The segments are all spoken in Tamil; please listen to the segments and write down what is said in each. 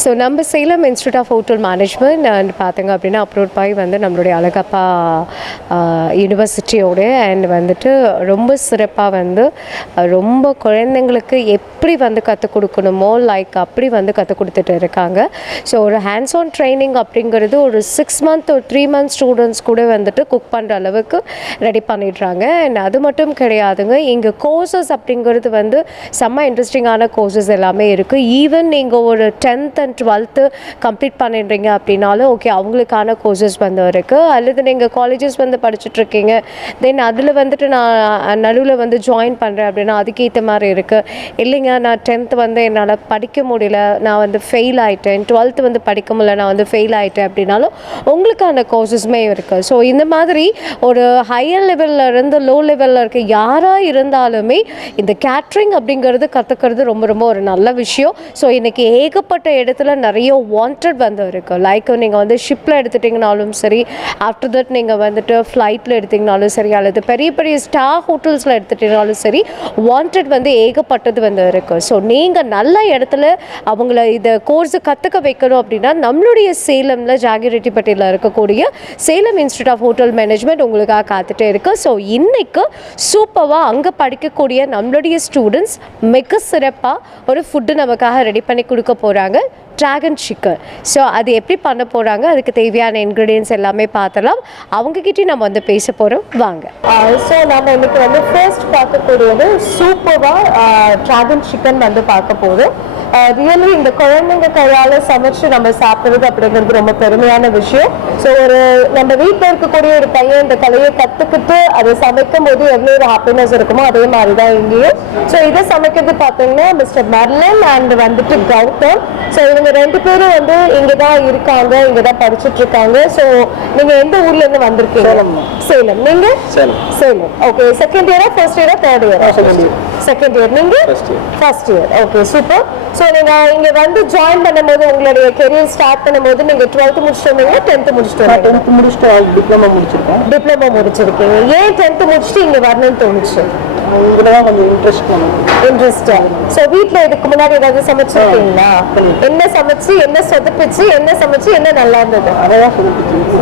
ஸோ நம்ம Salem institute of hotel management and பார்த்திங்க அப்படின்னா அப்ரோட் பாய் வந்து நம்மளுடைய அழகப்பா யூனிவர்சிட்டியோட அண்ட் வந்துட்டு ரொம்ப சிறப்பாக வந்து ரொம்ப குழந்தைங்களுக்கு எப்படி வந்து கற்றுக் கொடுக்கணுமோ லைக் அப்படி வந்து கற்றுக் கொடுத்துட்டு இருக்காங்க. ஸோ ஒரு ஹேண்ட்ஸ் ஆன் ட்ரைனிங் அப்படிங்கிறது ஒரு 6 month ஒரு 3 month ஸ்டூடெண்ட்ஸ் கூட வந்துட்டு குக் பண்ணுற அளவுக்கு ரெடி பண்ணிடுறாங்க. அண்ட் அது மட்டும் கிடையாதுங்க, இங்கே கோர்சஸ் அப்படிங்கிறது வந்து செம்ம இன்ட்ரெஸ்டிங்கான கோர்சஸ் எல்லாமே இருக்குது. ஈவன் நீங்கள் ஒரு 10th and 12th கம்ப்ளீட் பண்ணிடுறீங்க அப்படின்னாலும் ஓகே அவங்களுக்கான கோர்சஸ் வந்து இருக்குது. அல்லது நீங்கள் காலேஜஸ் வந்து படிச்சுட்ருக்கீங்க, தென் அதில் வந்துட்டு நான் நடுவில் வந்து ஜாயின் பண்ணுறேன் அப்படின்னா அதுக்கேற்ற மாதிரி இருக்குது. இல்லைங்க நான் 10th வந்து என்னால் படிக்க முடியல, நான் வந்து ஃபெயில் ஆகிட்டேன், 12th வந்து படிக்க முடியல, நான் வந்து ஃபெயில் ஆகிட்டேன் அப்படின்னாலும் உங்களுக்கான கோர்சஸுமே இருக்குது. ஸோ இந்த மாதிரி ஒரு ஹையர் லெவலில் இருந்து லோ லெவலில் இருக்க யாராக இருந்தாலுமே இந்த கேட்ரிங் அப்படிங்கிறது கற்றுக்கிறது ரொம்ப ரொம்ப ஒரு நல்ல விஷயம். ஸோ இன்றைக்கி ஏகப்பட்ட இடத்துல நிறைய வாண்டட் வந்து இருக்குது. லைக் நீங்கள் வந்து ஷிப்பில் எடுத்துட்டிங்கனாலும் சரி, ஆஃப்டர் தட் நீங்கள் வந்துட்டு ஃப்ளைட்டில் எடுத்திங்கனாலும் சரி, அல்லது பெரிய பெரிய ஸ்டார் ஹோட்டல்ஸில் எடுத்துட்டிங்கனாலும் சரி, வாண்டட் வந்து ஏகப்பட்டது வந்து இருக்குது. ஸோ நீங்கள் நல்ல இடத்துல அவங்கள இதை கோர்ஸு கற்றுக்க வைக்கணும் அப்படின்னா நம்மளுடைய சேலமில் ஜாகிரெட்டிப்பட்டியில் இருக்கக்கூடிய Salem institute of hotel management உங்களுக்காக காத்துட்டே இருக்குது. ஸோ இன்றைக்கு சூப்பராக அங்கே படிக்கக்கூடிய நம்மளுடைய ஸ்டூடெண்ட்ஸ் மிக சிறப்பாக ஒரு ஃபுட்டு நமக்காக ரெடி பண்ணி கொடுக்க போகிறாங்க, ட்ராகன் சிக்கன். ஸோ அது எப்படி பண்ண போகிறாங்க, அதுக்கு தேவையான இன்க்ரீடியன்ஸ் எல்லாமே பார்த்தலாம். அவங்கக்கிட்டே நம்ம வந்து பேச போகிறோம், வாங்க. ஸோ நம்ம இன்றைக்கி வந்து ஃபர்ஸ்ட் பார்க்கக்கூடியது சூப்பராக ட்ராகன் சிக்கன் வந்து பார்க்க போகிறோம். ரியலி இந்த குழந்தைங்க கையால் சமைச்சு நம்ம சாப்பிட்றது அப்படிங்கிறது ரொம்ப பெருமையான விஷயம். ஸோ ஒரு நம்ம வீட்டில் இருக்கக்கூடிய ஒரு பையன் இந்த கலையை கற்றுக்கிட்டு அதை சமைக்கும் போது எவ்வளோ ஒரு ஹாப்பினஸ் இருக்குமோ அதே மாதிரி தான் இங்கேயும். ஸோ இதை சமைக்கிறது பார்த்தீங்கன்னா மிஸ்டர் மெர்லின் அண்ட் வந்துட்டு கௌதம். ஸோ இவங்க 2 பேரும் வந்து இங்கே தான் இருக்காங்க, இங்கே தான் படிச்சுட்டு இருக்காங்க. ஸோ நீங்கள் எந்த ஊர்லேருந்து வந்திருக்கீங்க? சேலம். நீங்கள் சேலம். ஓகே. செகண்ட் இயரா, ஃபர்ஸ்ட் இயரா, தேர்ட் இயரா? Second year. நீங்கள் first year. Okay, super. So நீங்கள் இங்கே வந்து ஜாயின் பண்ணும்போது உங்களுடைய கெரியர் ஸ்டார்ட் பண்ணும்போது நீங்கள் 12th முடிச்சுட்டு வந்தீங்களா, 10th முடிச்சுட்டு வந்தீங்க? 10th முடிச்சுட்டு டிப்ளமோ முடிச்சிருக்கேன். டிப்ளமோ முடிச்சிருக்கீங்க. ஏன் 10th முடிச்சுட்டு இங்கே வரணும்னு தோணுச்சு? இதில் தான் கொஞ்சம் இன்ட்ரெஸ்ட். ஸோ வீட்டில் இதுக்கு முன்னாடி ஏதாவது சமைச்சிருக்கீங்களா? என்ன சமைச்சு, என்ன சொதப்பிச்சு, என்ன சமைச்சு, என்ன நல்லா இருந்தது?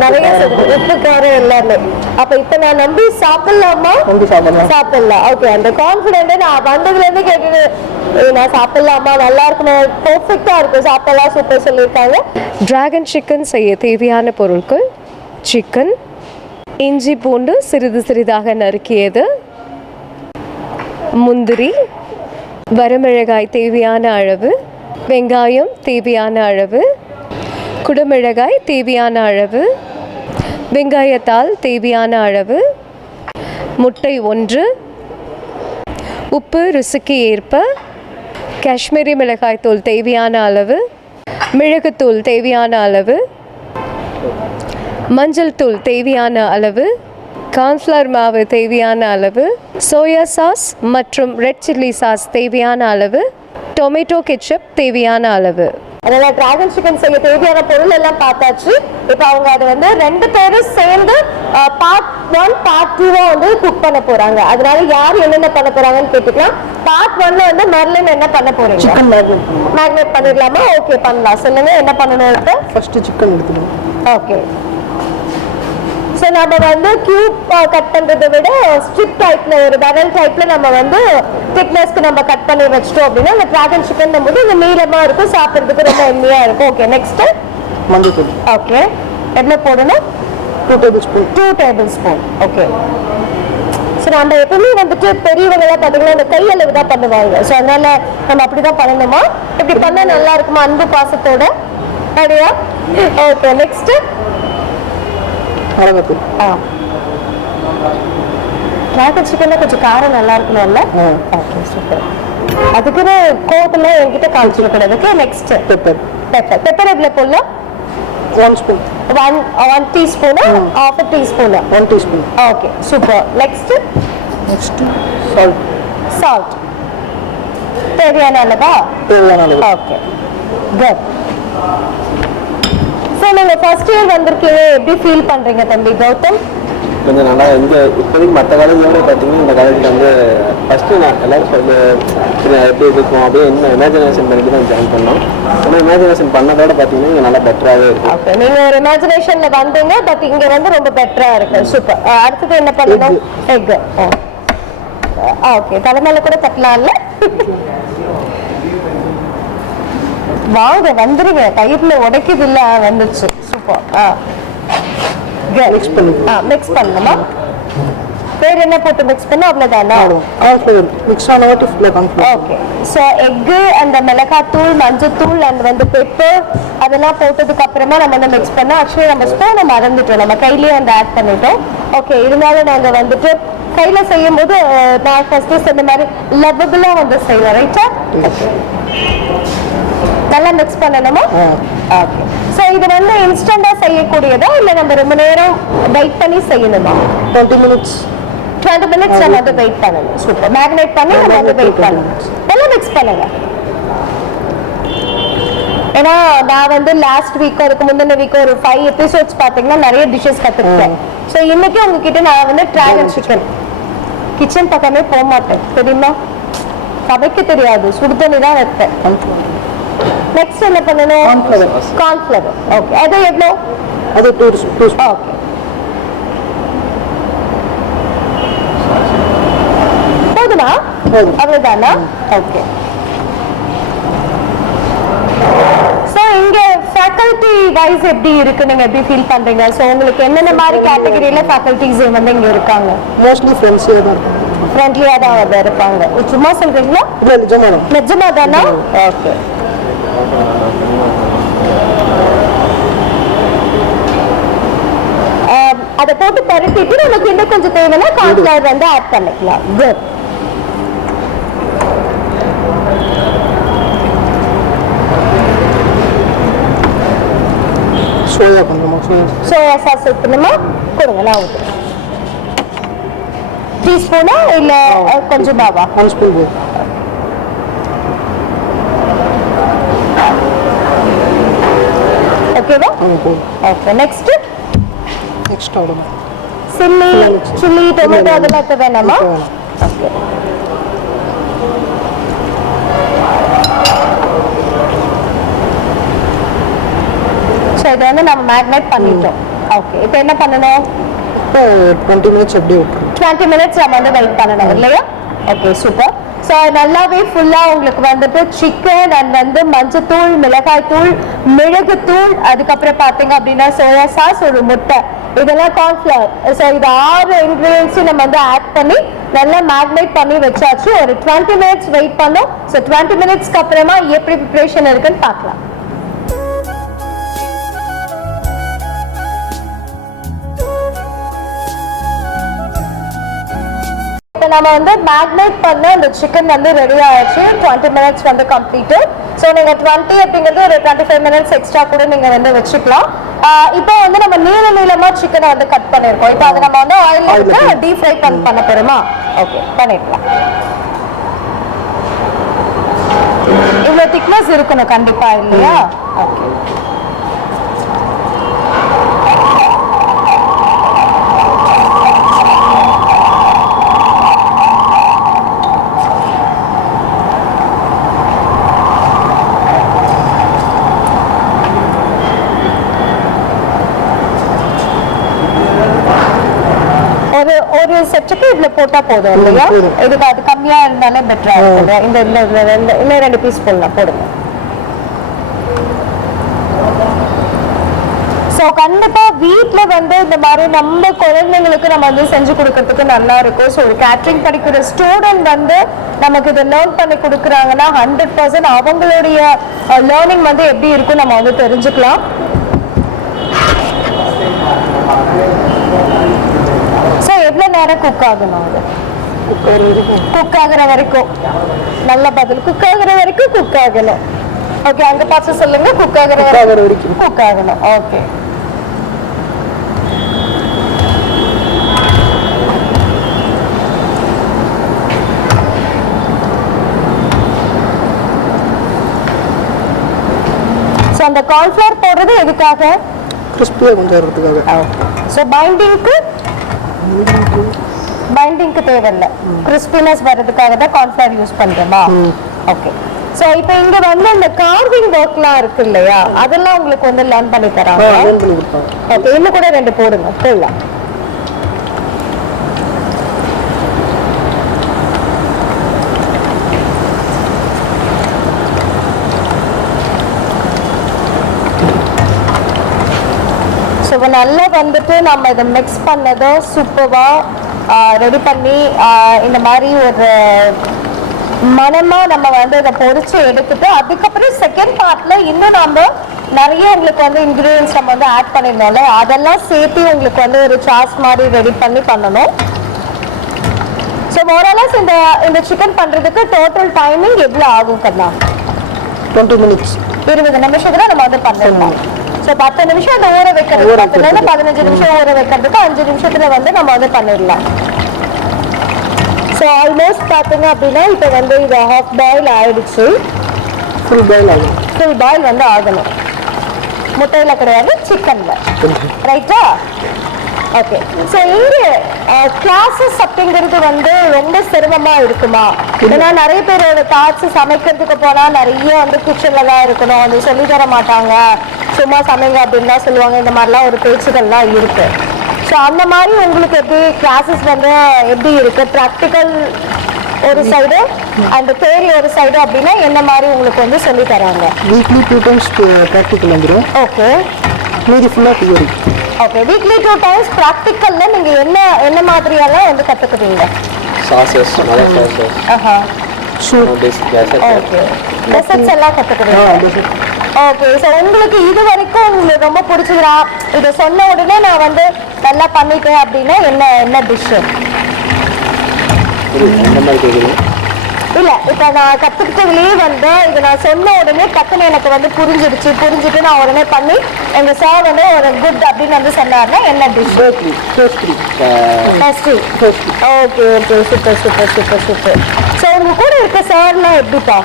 நிறைய சொதப்பிச்சு, உப்பு காரம் எல்லாமே. அப்போ இப்போ நான் நம்பி சாப்பிடலாமா? சாப்பிடலாம். ஓகே, அந்த கான்ஃபிடென்ட் நான் வந்ததுலேருந்து கேட்டுட்டு நான் சாப்பிடலாமா, நல்லா இருக்கணும், பர்ஃபெக்டாக இருக்கும், சாப்பிடலாம், சூப்பர் சொல்லியிருக்காங்க. டிராகன் சிக்கன் செய்ய தேவையான பொருட்கள்: சிக்கன், இஞ்சி பூண்டு சிறிது சிறிதாக நறுக்கியது, முந்திரி, வரமிளகாய் தேவையான அளவு, வெங்காயம் தேவையான அளவு, குடமிளகாய் தேவையான அளவு, வெங்காயத்தாள் தேவையான அளவு, முட்டை 1, உப்பு ருசிக்கு ஏற்ப, காஷ்மீரி மிளகாய் தூள் தேவையான அளவு, மிளகுத்தூள் தேவையான அளவு, மஞ்சள் தூள் தேவையான அளவு, கார்ன்ஃப்ளவர் மாவு தேவையான அளவு, சோயா சாஸ் மற்றும் ரெட் சில்லி சாஸ் தேவையான அளவு, டொமேட்டோ கெச்சப் தேவையான அளவு. அதனால் டிராகன் சிக்கன் செய்ய தேவையான பொருள் எல்லாம் பார்த்தாச்சு. இப்போ அவங்க அதை வந்து 2 பேரும் சேர்ந்து பார்ட் 1 பார்ட் 2 வந்து குக் பண்ண போறாங்க. அதனால யார் என்னென்ன பண்ண போறாங்கன்னு கேட்டுக்கலாம். பார்ட் 1ல வந்து மெர்லின் என்ன பண்ண போறீங்க? சிக்கன் மேரினேட் பண்ணிடலாமா? ஓகே, பண்ணலாம். சொல்லுங்க என்ன பண்ணணும். ஃபர்ஸ்ட் சிக்கன் எடுத்துக்கணும். ஓகே. ஸோ நம்ம வந்து கியூப் கட் பண்ணுறதை விட ஸ்ட்ரிப் டைப்பில் ஒரு பரல் டைப்பில் நம்ம வந்து திக்னஸ்க்கு நம்ம கட் பண்ணி வச்சிட்டோம் அப்படின்னா அந்த ட்ராகன் சிக்கன் போது இந்த நீளமாக இருக்கும், சாப்பிட்றதுக்கு ரொம்ப எம்மியாக இருக்கும். ஓகே, நெக்ஸ்ட்டு மஞ்சள். ஓகே, என்ன போடணும்? 2 tablespoon. 2 tablespoon. ஓகே. ஸோ நம்ம எப்பவுமே வந்துட்டு பெரியவங்களாம் பார்த்தீங்கன்னா இந்த கையளவு தான் பண்ணுவாங்க. ஸோ அதனால நம்ம அப்படி தான் பண்ணணுமா? இப்படி பண்ணால் நல்லா இருக்குமா? அன்பு பாசத்தோட அப்படியா? ஓகே, நெக்ஸ்ட்டு மிளகாத்தூள். ட்ராகன் சிக்கன்ல கொஞ்சம் காரம் நல்லா இருக்கணும்ல? Okay, super. அதுக்குன்னு கோவத்தில் என்கிட்ட காமிச்சிருக்கிறதுக்கு. Next pepper. பெப்பர் எவ்வளோ போடலாம்? 1 spoon. 1 teaspoon, half a teaspoon. 1 teaspoon. Okay, super. Next salt தேவையான அளவா? தேவையான அளவு. Okay, good. ஸோ நீங்கள் ஃபர்ஸ்ட் இயர் வந்திருக்கீங்க, எப்படி ஃபீல் பண்ணுறீங்க தம்பி கௌதம்? கொஞ்சம் நல்லா இப்போதைக்கு மற்ற காலேஜோட பார்த்தீங்கன்னா இந்த காலேஜில் வந்து ஃபஸ்ட்டு நான் எல்லோரும் எப்படி இருக்கும் அப்படியே இன்னும் இமேஜினேஷன் பண்ணிட்டு தான் ஜாயின் பண்ணோம். ஆனால் இமேஜினேஷன் பண்ணதோட பார்த்தீங்கன்னா இங்கே நல்லா பெட்டராகவே இருக்கும். ஓகே, நீங்கள் ஒரு இமேஜினேஷனில் வந்தீங்க, பட் இங்கே வந்து ரொம்ப பெட்டராக இருக்கு. சூப்பர். அடுத்தது என்ன பண்ணணும்? எக்கு. ஓகே, தலைமையில கூட தட்டலாம்ல. வாங்க, வந்துருங்க. கையில உடைக்குது இல்ல, வந்துருச்சு. சூப்பர். மிக்ஸ் பண்ணணுமா? வேற என்ன போட்டு மிக்ஸ் பண்ண? அவ்வளவுதானா? மிக்ஸ் ஆன வாட்டி ஃபுல்லா கான்ஃபிளவர். ஓகே, சோ எக் அந்த மிளகாத்தூள், மஞ்சத்தூள் அண்ட் வந்து பெப்பர் அதெல்லாம் போட்டதுக்கு அப்புறமா நம்ம வந்து மிக்ஸ் பண்ண. ஆக்சுவலி நம்ம ஸ்பூனை மறந்துட்டோம், நம்ம கையிலேயே வந்து ஆட் பண்ணிட்டோம். ஓகே, இருந்தாலும் நாங்க வந்துட்டு கையில செய்யும் போது நான் ஃபர்ஸ்ட் சொன்ன மாதிரி லவ்வபிளா வந்து செய்வோம். ரைட்டா? நல்லா மிக்ஸ் பண்ணணுமா? ஓகே, சோ இது வந்து இன்ஸ்டன்டா செய்யக்கூடியதா இல்ல நம்ம ரொம்ப நேரம் வெயிட் பண்ணி செய்யணுமா? 20 minutes. 20 minutes நம்ம வந்து வெயிட் பண்ணணும். சூப்பர். மேக்னேட் பண்ணி நம்ம வந்து வெயிட் பண்ணணும். நல்லா மிக்ஸ் பண்ணுங்க. ஏன்னா நான் வந்து லாஸ்ட் வீக் அதுக்கு முந்தின வீக் ஒரு 5 எபிசோட்ஸ் பாத்தீங்கன்னா நிறைய டிஷஸ் கத்துக்கிட்டேன். ஸோ இன்னைக்கு உங்ககிட்ட நான் வந்து டிராகன் சிக்கன் கிச்சன் பக்கமே போக மாட்டேன், தெரியுமா? சமைக்க தெரியாது, சுடுதண்ணி தான் வைப்பேன். நெக்ஸ்ட் என்ன பண்ணணும்? கார்ன்ஃப்ளவர். ஓகே, அது எவ்வளோ? அது 2 ஸ்பூன். ஓகே, போதுமா? அவ்வளவுதானா? ஓகே. சோ இங்க ஃபேக்கல்டி வைஸ் எப்படி இருக்கு, நீங்க எப்படி ஃபீல் பண்றீங்க? சோ உங்களுக்கு என்னென்ன மாதிரி கேட்டகரியில ஃபேக்கல்டிஸ் வந்து இங்க இருக்காங்க? மோஸ்ட்லி ஃப்ரெண்ட்ஸியா தான் இருப்பாங்க. ஃப்ரெண்ட்லியா தான் இருப்பாங்க. சும்மா சொல்றீங்களா? இல்ல நிஜமா தான். நிஜமா தானா? ஓகே. அதை போட்டு பரட்டிட்டு நமக்கு இன்னும் கொஞ்சம் தேவைன்னா கார்ன்ஃப்ளவர் வந்து ஆட் பண்ணிக்கலாம். குட். சோயா கொஞ்சமா சோயா சாஸ் ஊற்றணுமா? கொடுங்க, நான் ஊற்றுறேன். டீஸ்பூனா இல்ல கொஞ்சமாவா? 1 ஸ்பூன் போதும். ஓகேவா? ஓகே, நெக்ஸ்ட் அவ்வளோ சில்லி டொமேட்டோ அதெல்லாம் இப்போ வேணாமா? ஓகே. ஸோ இதை வந்து நம்ம மேக்னேட் பண்ணிட்டோம். ஓகே, இப்போ என்ன பண்ணணும்? 20 minutes அப்படியே விட்டுருவோம். 20 minutes நம்ம வந்து வெயிட் பண்ணணும் இல்லையா? Okay, super. ஸோ நல்லாவே ஃபுல்லாக உங்களுக்கு வந்துட்டு சிக்கன் அண்ட் வந்து மஞ்சத்தூள், மிளகாய்த்தூள், மிளகுத்தூள், அதுக்கப்புறம் பார்த்தீங்க அப்படின்னா சோயா சாஸ், ஒரு முட்டை, இதெல்லாம் கார்ன்ஃப்ளவர். ஸோ இது 6 இன்க்ரீடியன்ஸும் நம்ம வந்து ஆட் பண்ணி நல்லா மேக்னேட் பண்ணி வச்சாச்சு. ஒரு 20 minutes வெயிட் பண்ணோம். ஸோ 20 minutesக்கு அப்புறமா எப்படி ப்ரிப்பரேஷன் இருக்குன்னு பார்க்கலாம். நம்ம வந்து மேக்னேட் பண்ண அந்த சிக்கன் வந்து ரெடி ஆயிடுச்சு. 20 minutes வந்து கம்ப்ளீட்டட். ஸோ நீங்க 20 அப்படிங்கிறது ஒரு 25 minutes எக்ஸ்ட்ரா கூட நீங்க வந்து வச்சுக்கலாம். இப்போ வந்து நம்ம நீளமா சிக்கனை வந்து கட் பண்ணிருக்கோம். இப்போ அதை நம்ம வந்து ஆயில்ல வந்து டீப் ஃப்ரை பண்ண போறோமா? ஓகே, பண்ணிடலாம். இவ்வளவு திக்னஸ் இருக்கணும் கண்டிப்பா இல்லையா? ஓகே. ஒரு செட்டுக்கு இதுல போட்டா போதும் இல்லையா? இதுக்கு அது கம்மியா இருந்தாலே பெட்டரா இருக்கும். இந்த இன்னும் 2 பீஸ் போடலாம், போடுங்க. ஸோ கண்டிப்பா வீட்டுல வந்து இந்த மாதிரி நம்ம குழந்தைங்களுக்கு நம்ம வந்து செஞ்சு கொடுக்கறதுக்கு நல்லா இருக்கும். ஸோ ஒரு கேட்டரிங் படிக்கிற ஸ்டூடெண்ட் வந்து நமக்கு இதை லேர்ன் பண்ணி கொடுக்குறாங்கன்னா 100% அவங்களுடைய லேர்னிங் வந்து எப்படி இருக்கும் நம்ம வந்து தெரிஞ்சுக்கலாம். ஸோ எவ்வளோ நேரம் குக் ஆகணும்? அது குக் ஆகுற வரைக்கும். நல்ல பதில். குக் ஆகுற வரைக்கும் குக் ஆகணும். ஓகே, அங்க பார்த்து சொல்லுங்க. குக் ஆகுற வரைக்கும் குக் ஆகணும். ஓகே. ஸோ அந்த கார்ன்ஃப்ளவர் போடுறது எதுக்காக? கிறிஸ்பியா கொஞ்சம் வரதுக்காக. ஸோ பைண்டிங்க்கு பைண்டிங்க்கு தேவையில்லை, கிறிஸ்பினஸ் வர்றதுக்காக தான் கார்ன்ஃப்ளவர் யூஸ் பண்ணுறோமா? ஓகே. ஸோ இப்போ இங்கே வந்து இந்த கார்விங் ஒர்க்லாம் இருக்கு இல்லையா, அதெல்லாம் உங்களுக்கு வந்து லேர்ன் பண்ணி தராங்க. ஓகே, இன்னும் கூட 2 போடுங்க போடலாம். ஸோ இப்போ நல்லா வந்துட்டு நம்ம இதை மிக்ஸ் பண்ணதை சூப்பராக ரெடி பண்ணி இந்த மாதிரி ஒரு மனமாக நம்ம வந்து இதை பொரிச்சு எடுத்துட்டு அதுக்கப்புறம் செகண்ட் பார்ட்டில் இன்னும் நம்ம நிறைய உங்களுக்கு வந்து இன்க்ரீடியன்ஸ் நம்ம வந்து ஆட் பண்ணியிருந்தோம்ல, அதெல்லாம் சேர்த்து உங்களுக்கு வந்து ஒரு சாஸ் மாதிரி ரெடி பண்ணி பண்ணணும். ஸோ மோரலஸ் இந்த சிக்கன் பண்ணுறதுக்கு டோட்டல் டைமிங் எவ்வளோ ஆகும் கண்ணா? 20 minutes. 20 நிமிஷத்துல நம்ம வந்து பண்ணிடலாம். ஸோ 10 நிமிஷம் அதை ஊற வைக்கிறது, 10லேருந்து 15 நிமிஷம் ஊற வைக்கிறதுக்கு 5 நிமிஷத்துல வந்து நம்ம வந்து பண்ணிடலாம். ஸோ ஆல்மோஸ்ட் பார்த்தீங்க அப்படின்னா இப்போ வந்து இது ஹாஃப் பாயில் ஆயிடுச்சு. ஃபுல் பாயில் ஆகும். ஃபுல் பாயில் வந்து ஆகணும், முட்டையில் கிடையாது, சிக்கனில். ரைட்டா? ஓகே. ஸோ இங்கே கிளாஸஸ் அப்படிங்கிறது வந்து ரொம்ப சிரமமாக இருக்குமா? ஏன்னா நிறைய பேரோட தாட்ஸ் சமைக்கிறதுக்கு போனால் நிறைய வந்து கிச்சனில் தான் இருக்கணும், அது சொல்லி தர மாட்டாங்க, சும்மா சமைங்க அப்படின்னு தான் சொல்லுவாங்க, இந்த மாதிரிலாம் ஒரு பேச்சுகள்லாம் இருக்குது. ஸோ அந்த மாதிரி உங்களுக்கு எப்படி கிளாஸஸ் வந்து எப்படி இருக்குது? ப்ராக்டிக்கல் ஒரு சைடு அந்த தேரி ஒரு சைடு அப்படின்னா என்ன மாதிரி உங்களுக்கு வந்து சொல்லி தராங்க? வீக்லி 2 times ப்ராக்டிக்கல் வந்துடும். ஓகே. மீதி ஃபுல்லாக தியரி. ஓகே. வீக்லி 2 times ப்ராக்டிக்கலில் நீங்கள் என்ன மாதிரியெல்லாம் வந்து கற்றுக்குறீங்க? சாசஸ், மலை சாசஸ், ஓகே, ரெசிப்ட்ஸ் எல்லாம் கற்றுக்குறீங்க. ஓகே. ஸோ உங்களுக்கு இது வரைக்கும் உங்களுக்கு ரொம்ப பிடிச்சதா, இதை சொன்ன உடனே நான் வந்து நல்லா பண்ணிட்டேன் அப்படின்னா என்ன டிஷ்ஷு? இல்லை, இப்போ நான் கற்றுக்கிட்டதுலேயே வந்து இது நான் சொன்ன உடனே டக்குன்னு எனக்கு வந்து புரிஞ்சுட்டு நான் உடனே பண்ணி எங்கள் சார் வந்து ஒரு குட் அப்படின்னு வந்து சொன்னார்னா என்ன dish? Pastry. Okay okay, super super super super. So உங்கள் கூட இருக்க சார்லாம் எப்படிப்பா?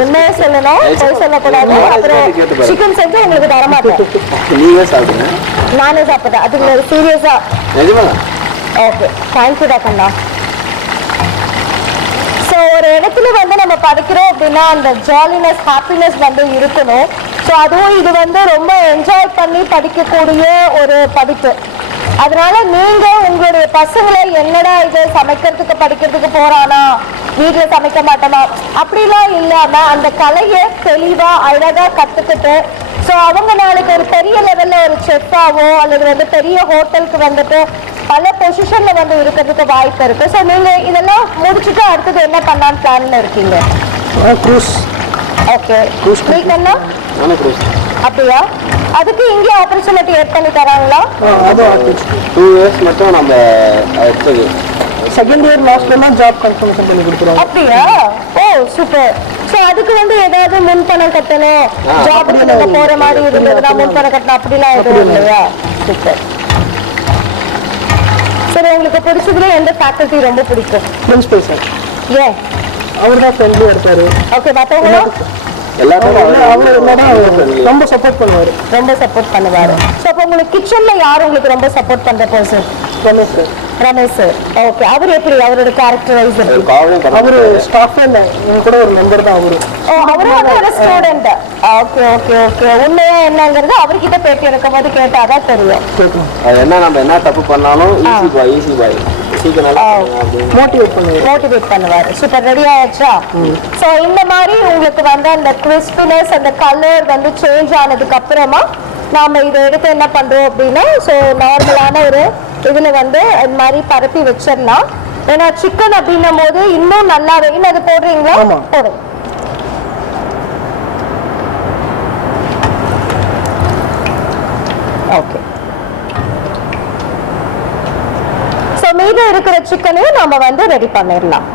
உண்மையே சொல்லணும், போய் சொல்லக்கூடாது. அப்புறம் சிக்கன் செஞ்சு உங்களுக்கு தரமாட்டேன், நானே சாப்பிட்டேன். அதுக்கு சீரியஸா? Okay, thank you டாக்கண்ணா. ஸோ ஒரு இடத்துல வந்து நம்ம படிக்கிறோம் அப்படின்னா அந்த ஜாலினஸ், ஹாப்பினஸ் வந்து இருக்கணும். ஸோ அதுவும் இது வந்து ரொம்ப என்ஜாய் பண்ணி படிக்கக்கூடிய ஒரு படிப்பு. அதனால நீங்க உங்களுடைய பசங்களை என்னடா இது சமைக்கிறதுக்கு படிக்கிறதுக்கு போறானா, வீட்டில் சமைக்க மாட்டோமா அப்படிலாம் இல்லாம அந்த கலையை தெளிவா அழகா கத்துக்கிட்டு ஸோ அவங்க நாளைக்கு ஒரு பெரிய லெவல்ல ஒரு செஃப்பாவோ அல்லது வந்து பெரிய ஹோட்டலுக்கு வந்துட்டு பல பொசிஷன்ல வந்து இருக்கிறதுக்கு வாய்ப்பு இருக்கு. ஸோ நீங்க இதெல்லாம் முடிச்சுட்டு அடுத்தது என்ன பண்ணலான்னு பிளான்ல இருக்கீங்க? ஓகே. நீங்க அப்படியா? அதுக்கு இங்கே ஆப்பர்ச்சுனிட்டி ஏட் பண்ணி தராங்களா? அது 2 years மட்டும் நம்ம எடுத்தது. செகண்ட் இயர் லாஸ்ட்ல ஜாப் கன்ஃபர்மேஷன் பண்ணி கொடுத்துருவாங்க. அப்படியா? ஓ சூப்பர். ஸோ அதுக்கு வந்து ஏதாவது முன்பணம் கட்டணும், ஜாபுக்கு நீங்கள் போகிற மாதிரி இருந்ததுன்னா முன்பணம் கட்டணும் அப்படிலாம் எதுவும் இல்லையா? சூப்பர். சரி, உங்களுக்கு பிடிச்சதுல எந்த ஃபேக்கல்ட்டி ரொம்ப பிடிக்கும்? Principal sir. ஏன்? அவர் தான் ஃப்ரெண்ட்லியாக இருப்பார். ஓகே. மற்றவங்களும் ரொம்ப சப்போர்ட் பண்ணுவார். ரொம்ப சப்போர்ட் பண்ணுவார். ஸோ அப்போ உங்களுக்கு கிச்சனில் யார் உங்களுக்கு ரொம்ப சப்போர்ட் பண்ணுற person? Ramesh sir. Ramesh sir. Okay. அவர் எப்படி, அவரோட கேரக்டரைஸ்? அவர் ஸ்டாஃபே இல்லை, என் கூட ஒரு மெம்பர் தான் அவரு. ஓ, அவரும் வந்து ஒரு ஸ்டூடெண்ட். Okay okay okay. உண்மையா என்னங்கிறது அவர்கிட்ட பேட்டி எடுக்கும் போது கேட்டாதான் தெரியும். அது என்ன, நம்ம என்ன தப்பு பண்ணாலும் ஈஸி பாய் மோட்டிவேட் பண்ணுவார். சூப்பர். ரெடி ஆயிடுச்சா? ஸோ இந்த மாதிரி உங்களுக்கு வந்து அந்த கிறிஸ்பினஸ், அந்த கலர் வந்து சேஞ்ச் ஆனதுக்கு அப்புறமா நாம இதை எடுத்து என்ன பண்றோம் அப்படின்னா, ஸோ நார்மலான ஒரு இதுல வந்து இந்த மாதிரி பரப்பி வச்சிடலாம். ஏன்னா சிக்கன் அப்படின்னும் போது இன்னும் நல்லாவே. இன்னும் அது போடுறீங்களா? போடும். ஓகே. ஸோ மீதம் இருக்கிற சிக்கனையும் நம்ம வந்து ரெடி பண்ணிடலாம்.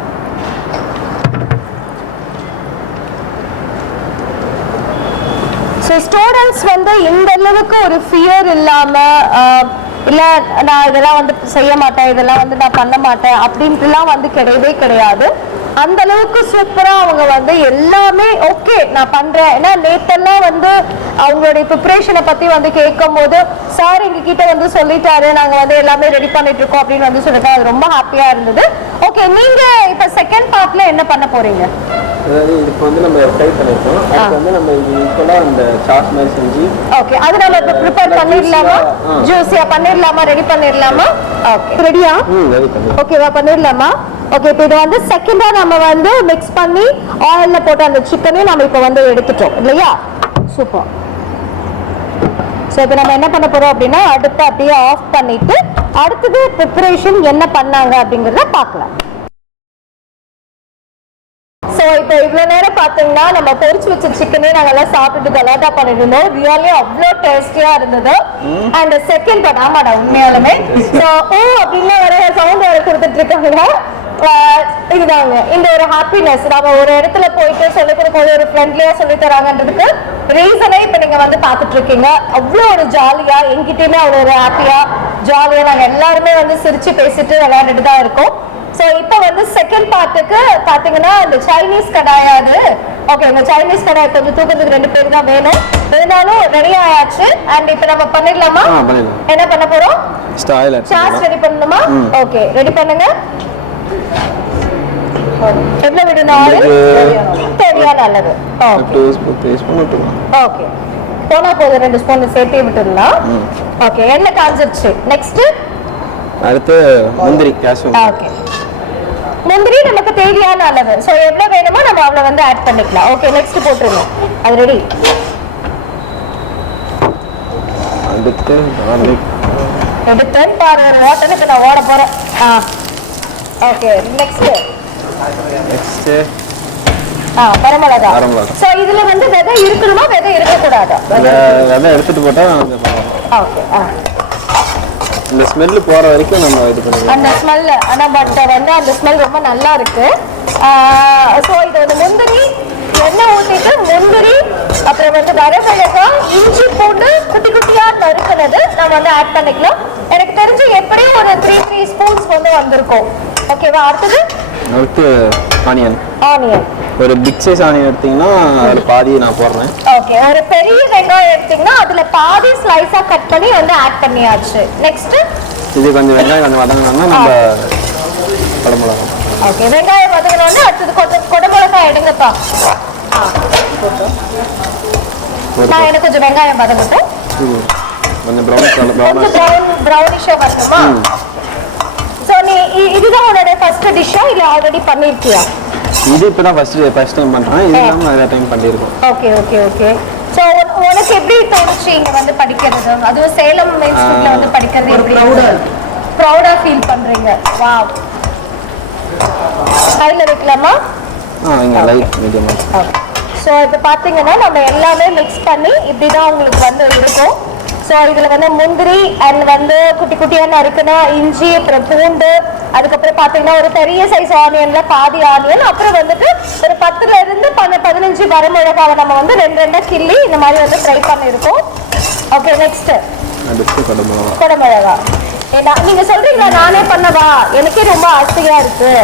ஸோ ஸ்டூடெண்ட்ஸ் வந்து இந்த அளவுக்கு ஒரு ஃபியர் இல்லாமல் இல்லை நான் இதெல்லாம் வந்து செய்ய மாட்டேன், இதெல்லாம் வந்து நான் பண்ண மாட்டேன் அப்படின்ட்டுலாம் வந்து கிடையவே கிடையாது. அந்த அளவுக்கு சூப்பரா அவங்க வந்து எல்லாமே ஓகே நான் பண்றேன். ஏன்னா நேத்தெல்லாம் வந்து அவங்களுடைய ப்ரிப்பரேஷனை பத்தி வந்து கேட்கும் போது சார் எங்க கிட்ட வந்து சொல்லிட்டாரு நாங்க வந்து எல்லாமே ரெடி பண்ணிட்டு இருக்கோம் அப்படின்னு வந்து சொல்லிட்டு அது ரொம்ப ஹாப்பியா இருந்தது. ஓகே, நீங்க இப்ப செகண்ட் பார்ட்ல என்ன பண்ண போறீங்க? அதாவது இப்போ வந்து நம்ம ஃப்ரை பண்ணிருக்கோம். அதுக்கு வந்து நம்ம ஈக்குவலா அந்த சாஸ் மாதிரி செஞ்சு ஓகே, அது நம்ம இப்ப ப்ரிப்பேர் பண்ணிரலாமா? ஜூஸியா பண்ணிரலாமா? ரெடி பண்ணிரலாமா? ஓகே, ரெடியா? ரெடி பண்ணி ஓகேவா, பண்ணிரலாமா? ஓகே, இப்போ இது வந்து செகண்டா நம்ம வந்து மிக்ஸ் பண்ணி ஆயில்ல போட்டு அந்த சிக்கனையும் நம்ம இப்போ வந்து எடுத்துட்டோம் இல்லையா? சூப்பர். ஸோ இப்போ நம்ம என்ன பண்ண போறோம் அப்படின்னா அடுத்து அப்படியே ஆஃப் பண்ணிட்டு அடுத்தது ப்ரிப்பரேஷன் என்ன பண்ணாங்க அப்படிங்கிறத பார்க்கலாம். ஸோ இப்போ இவ்வளோ நேரம் பார்த்தீங்கன்னா நம்ம பொரிச்சு வச்ச சிக்கனே நாங்கள் எல்லாம் சாப்பிட்டுட்டு கலாட்டா பண்ணிட்டு இருந்தோம். ரியலி அவ்வளோ டேஸ்டியா இருந்தது. அண்ட் செகண்ட் பார்ட் ஆமாடா உண்மையாலுமே ஸோ ஓ அப்படின்னு வர சவுண்ட் வர கொடுத்துட்டு இருக்காங்க. இதுதாங்க இந்த ஒரு ஹாப்பினஸ். நம்ம ஒரு இடத்துல போயிட்டு சொல்லிக் கொடுக்கும்போது ஒரு ஃப்ரெண்ட்லியா சொல்லி தராங்கன்றதுக்கு ரீசனே இப்ப நீங்க வந்து பாத்துட்டு இருக்கீங்க. அவ்வளோ ஒரு ஜாலியா எங்கிட்டயுமே அவ்வளோ ஒரு ஹாப்பியா ஜாலியா நாங்க எல்லாருமே வந்து சிரிச்சு பேசிட்டு விளையாண்டுட்டு தான் இருக்கோம். ஸோ இப்போ வந்து செகண்ட் பார்ட்டுக்கு பாத்தீங்கன்னா இந்த சைனீஸ் கடாயாது. ஓகே, இந்த சைனீஸ் கடாய் கொஞ்சம் தூக்கத்துக்கு 2 பேர் தான் வேணும். இருந்தாலும் ரெடி ஆயாச்சு. அண்ட் இப்போ நம்ம பண்ணிடலாமா? என்ன பண்ண போறோம்? சாஸ் ரெடி பண்ணணுமா? ஓகே, ரெடி பண்ணுங்க. எவ்வளவு விடணும்? ஆயில் தேவையான அளவு. ஓகே, போனா போதும் 2 ஸ்பூன் சேர்த்து விட்டுடலாம். ஓகே, எண்ணெய் காஞ்சிருச்சு. நெக்ஸ்ட் அடுத்து முந்திரி கேஷ்யூ. ஓகே, முந்திரி நமக்கு தேவையான அளவு. ஸோ எவ்வளவு வேணுமோ நம்ம அவ்வளவு வந்து ஆட் பண்ணிக்கலாம். ஓகே, நெக்ஸ்ட் போட்டுருங்க. அது ரெடி. அடுத்து எடுத்து பாரு ஹோட்டலுக்கு நான் ஓட போறேன். ஓகே, நெக்ஸ்ட் வரமிளகா. சோ இதுல வந்து விதை இருக்கணுமா விதை இருக்க கூடாதா? விதை எடுத்துட்டு போட்டா ஓகே. இந்த ஸ்மெல் போற வரைக்கும் நம்ம இது பண்ணுவோம். அந்த ஸ்மெல் ஆனா பட் வந்து அந்த ஸ்மெல் ரொம்ப நல்லா இருக்கு. சோ இது வந்து முந்திரி எண்ணெய் ஊத்திட்டு முந்திரி அப்புறம் வந்து வரமிளகாய் இஞ்சி பூண்டு குட்டி குட்டியா நறுக்குனது நம்ம வந்து ஆட் பண்ணிக்கலாம். எனக்கு தெரிஞ்சு எப்படியும் ஒரு 3 ஸ்பூன்ஸ் வந்து வந்திருக்கும். ஓகேவா? அடுத்து ஆனியன். ஆனியன் ஒரு பிக் சைஸ் ஆனியன் எடுத்தீங்கன்னா அதுல பாதி நான் போடுறேன். ஓகே, ஒரு பெரிய வெங்காயம் எடுத்தீங்கன்னா அதுல பாதி ஸ்லைஸா கட் பண்ணி வந்து ஆட் பண்ணியாச்சு. நெக்ஸ்ட் இது கொஞ்சம் வெங்காயம் கொஞ்சம் வதங்கினோம்னா நம்ம குடமிளகாய். ஓகே, வெங்காயம் வதங்கினோம்னா அடுத்தது குடமிளகாய் எடுங்கப்பா. நான் எனக்கு கொஞ்சம் வெங்காயம் வதங்கட்டும். கொஞ்சம் ப்ரௌனிஷா வரணுமா? சோ நீ இதுதான் உன்னோட ஃபர்ஸ்ட் டிஷ்ஷா இல்ல ஆல்ரெடி பண்ணிருக்கியா? இது இப்பதான் ஃபர்ஸ்ட் டைம் பண்றேன். இது நம்ம நிறைய டைம் பண்ணிருக்கோம். Okay okay okay. சோ உனக்கு எப்படி தோணுச்சு இங்க வந்து படிக்கிறது? அதுவும் சேலம் இன்ஸ்டிடியூட்ல வந்து படிக்கிறது எப்படி ப்ரௌடா ஃபீல் பண்றீங்க? வாவ். கையில வைக்கலாமா? இங்க லைட் மீடியம். சோ இப்போ பாத்தீங்கன்னா நம்ம எல்லாமே மிக்ஸ் பண்ணி இப்படிதான் உங்களுக்கு வந்து இருக்கும். ஸோ இதில் வந்து முந்திரி அண்ட் வந்து குட்டி குட்டியாக நறுக்குனா இஞ்சி அப்புறம் பூண்டு அதுக்கப்புறம் பார்த்தீங்கன்னா ஒரு பெரிய சைஸ் ஆனியனில் பாதி ஆனியன் அப்புறம் வந்துட்டு ஒரு 10லேருந்து 15 வரமிளகாவை நம்ம வந்து 2 கிள்ளி இந்த மாதிரி வந்து ஃப்ரை பண்ணியிருக்கோம். ஓகே, நெக்ஸ்ட்டு குடமிளகா. ஏன்னா நீங்கள் சொல்கிறீங்களா நானே பண்ணவா? எனக்கே ரொம்ப ஆசையாக இருக்குது.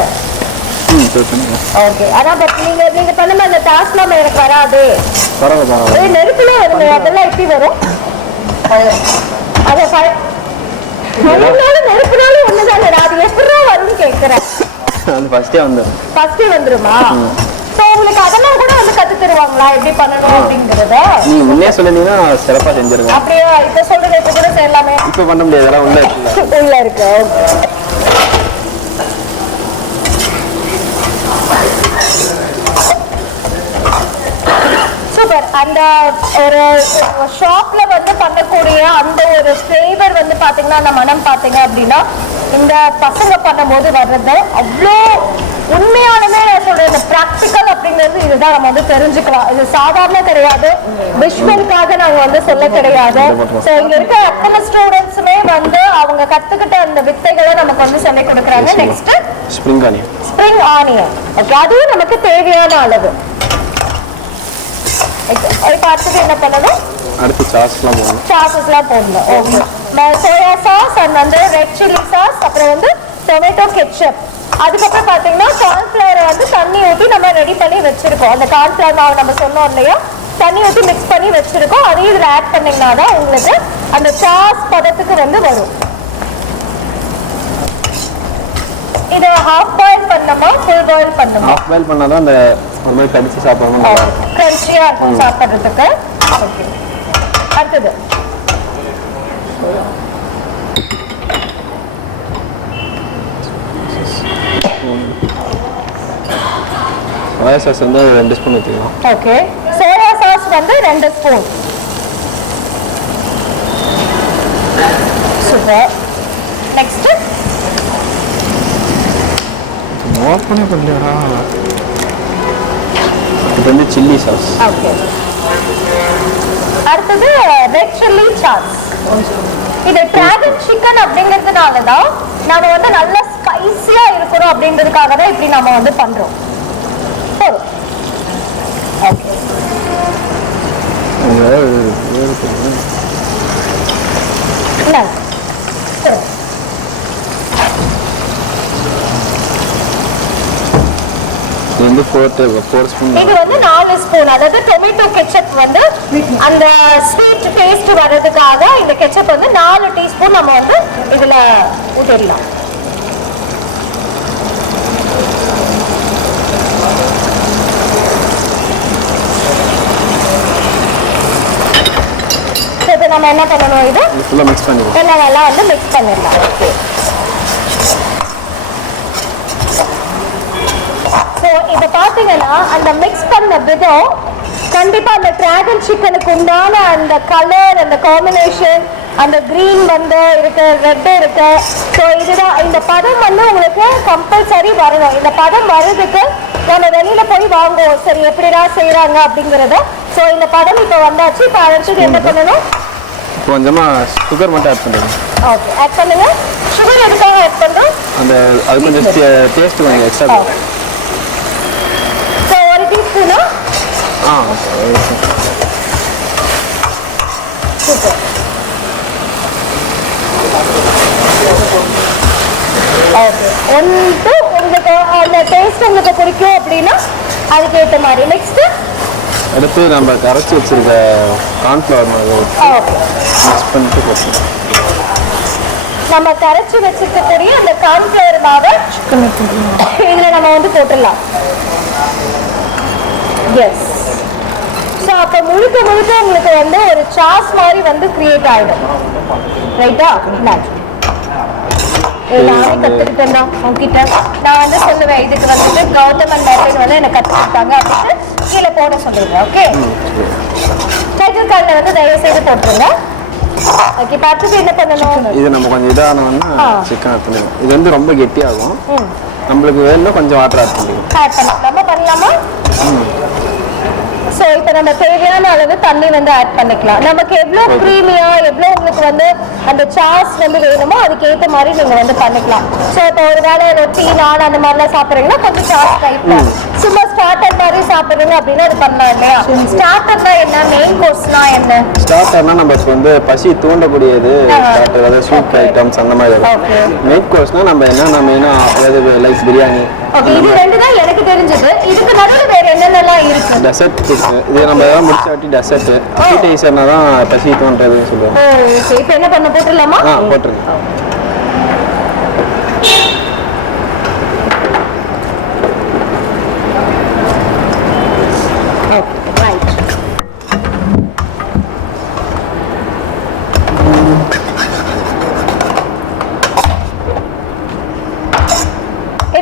ஓகே, ஆனால் பட் நீங்கள் பண்ணும்போது அந்த டாஸ்லாம் எனக்கு வராது. நெருப்புல வருங்க, அதெல்லாம் எப்படி வரும்? நெருப்புனாலும் ஒண்ணுதான். அது எப்படா வரும்னு கேட்கிறேன். ஃபர்ஸ்டே வந்துருமா? சோ உங்களுக்கு அதெல்லாம் கூட வந்து கத்து தருவாங்களா எப்படி பண்ணணும் அப்படிங்கறத? நீங்க முன்னே சொல்லிருந்தீங்கன்னா சிறப்பா செஞ்சிருக்கோம். அப்படியே இப்ப சொல்றது இப்ப கூட செய்யலாமே. இப்ப பண்ண முடியாது, அதெல்லாம் உள்ள இருக்கு. சூப்பர். அந்த ஒரு ஷாப்ல வந்து பண்ணக்கூடிய அந்த ஒரு ஃப்ளேவர் வந்து பாத்தீங்கன்னா அந்த மனம் பாத்தீங்க அப்படின்னா இந்த பசங்க பண்ணும்போது வர்றது அவ்வளோ உண்மையாலுமே நான் சொல்றேன். இந்த ப்ராக்டிக்கல் அப்படிங்கிறது இதுதான் நம்ம வந்து தெரிஞ்சுக்கலாம். இது சாதாரண கிடையாது, விஷுவலுக்காக நாங்க வந்து சொல்ல கிடையாது. ஸோ இங்க இருக்க அத்தனை ஸ்டூடெண்ட்ஸுமே வந்து அவங்க கத்துக்கிட்ட அந்த வித்தைகளை நமக்கு வந்து சொல்லி கொடுக்குறாங்க. Next spring onion. ஓகே, அதுவும் நமக்கு தேவையான அளவு. இப்போ அடுத்தது என்ன பண்ணணும்? அடுத்து சாஸ்லாம் போடணும். ஓகே, சோயா சாஸ் அண்ட் வந்து ரெட் சில்லி சாஸ் அப்புறம் வந்து டொமேட்டோ கெட்சப் அதுக்கப்புறம் பார்த்தீங்கன்னா கார்ன்ஃப்ளவரை வந்து தண்ணி ஊற்றி நம்ம ரெடி பண்ணி வச்சிருக்கோம். அந்த கார்ன்ஃப்ளவர் மாவு நம்ம சொன்னோம் இல்லையா, தண்ணி ஊற்றி மிக்ஸ் பண்ணி வச்சிருக்கோம். அதையும் இதில் ஆட் பண்ணிங்கன்னா தான் உங்களுக்கு அந்த சாஸ் பதத்துக்கு வந்து வரும். இதை ஹாஃப் பாயில் பண்ணணுமா ஃபுல் பாயில் பண்ணணுமா? ஹாஃப் பாயில் பண்ணால் தான் அந்த ஒரு மாதிரி கடிச்சு சாப்பிடணும், நல்லா இருக்கும், கிரன்ச்சியாக இருக்கும் சாப்பிட்றதுக்கு. ஓகே, அடுத்தது சோயா சாஸ் வந்து 2 ஸ்பூன் ஊற்றிக்கலாம். ஓகே, சோயா சாஸ் வந்து 2 ஸ்பூன். சூப்பர். நெக்ஸ்ட் ஓப்பனே பண்ணலையாடா. இது வந்து சில்லி சாஸ். ஓகே, அடுத்தது ரெட் சில்லி சாஸ். இது டிராகன் சிக்கன் அப்படிங்கிறதுனால தான் நம்ம வந்து நல்லா ஸ்பைசியா இருக்கணும் அப்படிங்கிறதுக்காக தான் இப்படி நம்ம வந்து பண்றோம். ஓகே, இல்லை இது வந்து 4 ஸ்பூன். இது வந்து 4 ஸ்பூன். அதாவது டொமேட்டோ கெச்சப் வந்து அந்த ஸ்வீட் டேஸ்ட் வர்றதுக்காக இந்த கெச்சப் வந்து 4 டீஸ்பூன் நம்ம வந்து இதுல ஊற்றிடலாம். இப்போ நம்ம என்ன பண்ணணும், இது ஃபுல்லாக மிக்ஸ் பண்ணிடுவோம். எல்லாம் நல்லா வந்து மிக்ஸ் பண்ணிடலாம். ஓகே, ஸோ இப்போ பார்த்தீங்கன்னா அந்த மிக்ஸ் பண்ண விதம் கண்டிப்பாக அந்த டிராகன் சிக்கனுக்கு உண்டான அந்த கலர், அந்த காம்பினேஷன், அந்த க்ரீன் வந்து இருக்கு, ரெட்டு இருக்கு. ஸோ இதுதான் இந்த பதம் வந்து உங்களுக்கு கம்பல்சரி வரணும். இந்த பதம் வர்றதுக்கு நம்ம வெளியில போய் வாங்குவோம், சரி எப்படிடா செய்யறாங்க அப்படிங்கிறத. ஸோ இந்த பதம் இப்போ வந்தாச்சு. இப்போ அடுத்தது என்ன பண்ணணும், கொஞ்சமாக சுகர் மட்டும் ஆட் பண்ணுறோம். ஓகே, ஆட் பண்ணுங்க. சுகர் எதுக்காக ஆட் பண்ணுறோம், அந்த அது கொஞ்சம் டேஸ்ட் கொஞ்சம் எக்ஸ்ட்ரா. ஸோ 1 டீஸ்பூனா? சூப்பர். ஓகே, ஒன்று உங்களுக்கு அந்த டேஸ்ட் உங்களுக்கு பிடிக்கும் அப்படின்னா அதுக்கேற்ற மாதிரி. நெக்ஸ்ட் அடுத்து நம்ம கரைச்சி வச்சிருக்க கார்ன்ஃப்ளவர் மாவு மிக்ஸ் பண்ணிட்டு போட்டோம். நம்ம கரைச்சி வச்சிருக்கக்கூடிய அந்த கார்ன்ஃப்ளவர் மாவை இதில் நம்ம வந்து போட்டுடலாம். எஸ், ஸோ அப்போ முழுக்க முழுக்க உங்களுக்கு வந்து ஒரு சாஸ் மாதிரி வந்து கிரியேட் ஆகிடும். ரைட்டா? நானே கற்றுக்கிட்டேன்டா உங்ககிட்ட. நான் வந்து சொல்லுவேன், இதுக்கு வந்துட்டு கௌதமன் மேத்தட் வந்து எனக்கு கற்றுக்கிட்டாங்க அப்படின்னு கீழே போட சொல்லிடுறேன். ஓகே, டைட்டில் கார்டில் வந்து தயவு செய்து போட்டுருங்க. ஓகே, பார்த்துட்டு என்ன பண்ணணும், இது நம்ம கொஞ்சம் இதானோன்னா சிக்கன் ஆட் பண்ணிடுவோம். இது வந்து ரொம்ப கெட்டியாகும், நம்மளுக்கு வேணும்னா கொஞ்சம் வாட்டர் ஆட் பண்ணிடுவோம். ஆட் பண்ணலாம். நம்ம பண்ணலாமா? ஸோ இப்போ நம்ம தேவையான அளவு தண்ணி வந்து ஆட் பண்ணிக்கலாம். நமக்கு எவ்வளோ க்ரீமியா, எவ்வளோ உங்களுக்கு வந்து அந்த சாஸ் வந்து வேணுமோ அதுக்கேற்ற மாதிரி நீங்கள் வந்து பண்ணிக்கலாம். ஸோ இப்போ ஒரு வேளை ரொட்டி, நான் அந்த மாதிரிலாம் சாப்பிட்றீங்கன்னா கொஞ்சம் சாஸ் டைப்பில், சும்மா ஸ்டார்டர் மாதிரி சாப்பிட்றீங்க அப்படின்னா அது பண்ணலாம் இல்லையா? ஸ்டார்டர்னா என்ன, மெயின் கோர்ஸ்னா என்ன? ஸ்டார்டர்னா நமக்கு வந்து பசி தூண்டக்கூடியது ஸ்டார்டர், அதாவது சூப் ஐட்டம்ஸ் அந்த மாதிரி வரும். மெயின் கோர்ஸ்னா நம்ம என்னென்ன மெயினாக, அதாவது லைக் பிரியாணி. ஓகே, இது 2 தான் எனக்கு தெரிஞ்சது. இதுக்கு நடுவில் வேறு என்னென்னலாம் இருக்கு? டெசர்ட் இருக்கு. இது நம்ம எதாவது முடிச்சாட்டி டெசர்ட். அப்பிடைசர்னா தான் பசி தோன்றதுன்னு சொல்லுவாங்க. ஓகே, இப்போ என்ன பண்ண போட்டுடலாமா? போட்டுருங்க.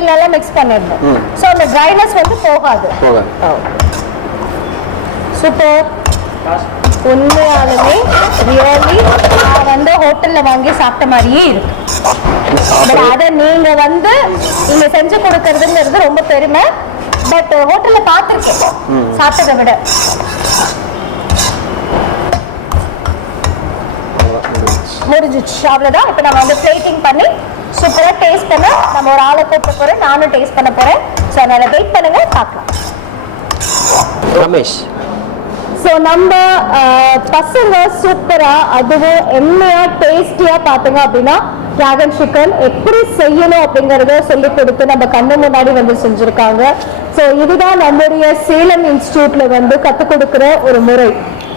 நல்லா மிக்ஸ் பண்ணிடணும். ஸோ அந்த ட்ரைனஸ் வந்து போகாது. சூப்பர். உண்மையாலுமே ரியலி நான் வந்து ஹோட்டலில் வாங்கி சாப்பிட்ட மாதிரியே இருக்கு. பட் அதை நீங்கள் வந்து நீங்கள் செஞ்சு கொடுக்கறதுங்கிறது ரொம்ப பெருமை. பட் ஹோட்டலில் பார்த்துருக்கேன் சாப்பிட்டதை விட. முடிஞ்சிச்சு, அவ்வளோதான். இப்போ நம்ம வந்து பிளேட்டிங் பண்ணி சூப்பராக டேஸ்ட் பண்ண நம்ம ஒரு ஆளை கூப்பிட போகிறேன், நானும் டேஸ்ட் பண்ண போகிறேன். ஸோ அதனால் வெயிட் பண்ணுங்க, பார்க்கலாம். ரமேஷ் ஸோ நம்ம பசங்க சூப்பராக அதுவும் எம்மையாக டேஸ்டியாக பார்த்தோங்க அப்படின்னா டிராகன் சிக்கன் எப்படி செய்யணும் அப்படிங்கிறத சொல்லி கொடுத்து நம்ம கண்ணு முன்னாடி வந்து செஞ்சுருக்காங்க. ஸோ இதுதான் நம்முடைய சேலம் இன்ஸ்டியூட்ல வந்து கற்றுக் கொடுக்குற ஒரு முறை.